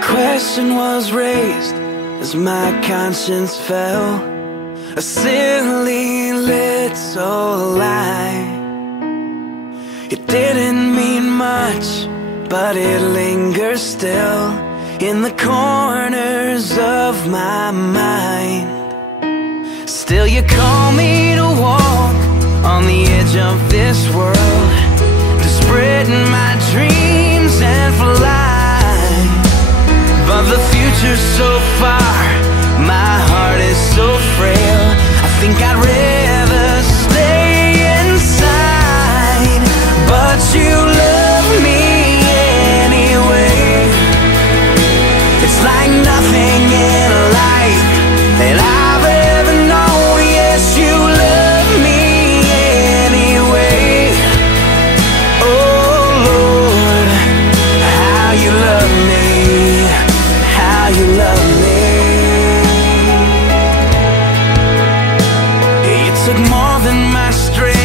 question was raised as my conscience fell, a silly little lie. It didn't mean much, but it lingers still in the corners of my mind. Still you call me to walk on the edge of this world, to spread my dreams and fly. But the future's so far, my heart is so frail, I think I'd rather stay inside. But you love me anyway. It's like nothing in life that I've ever known. Yes, you love me anyway. Oh Lord, how you love me, how you love me. It took more than my strength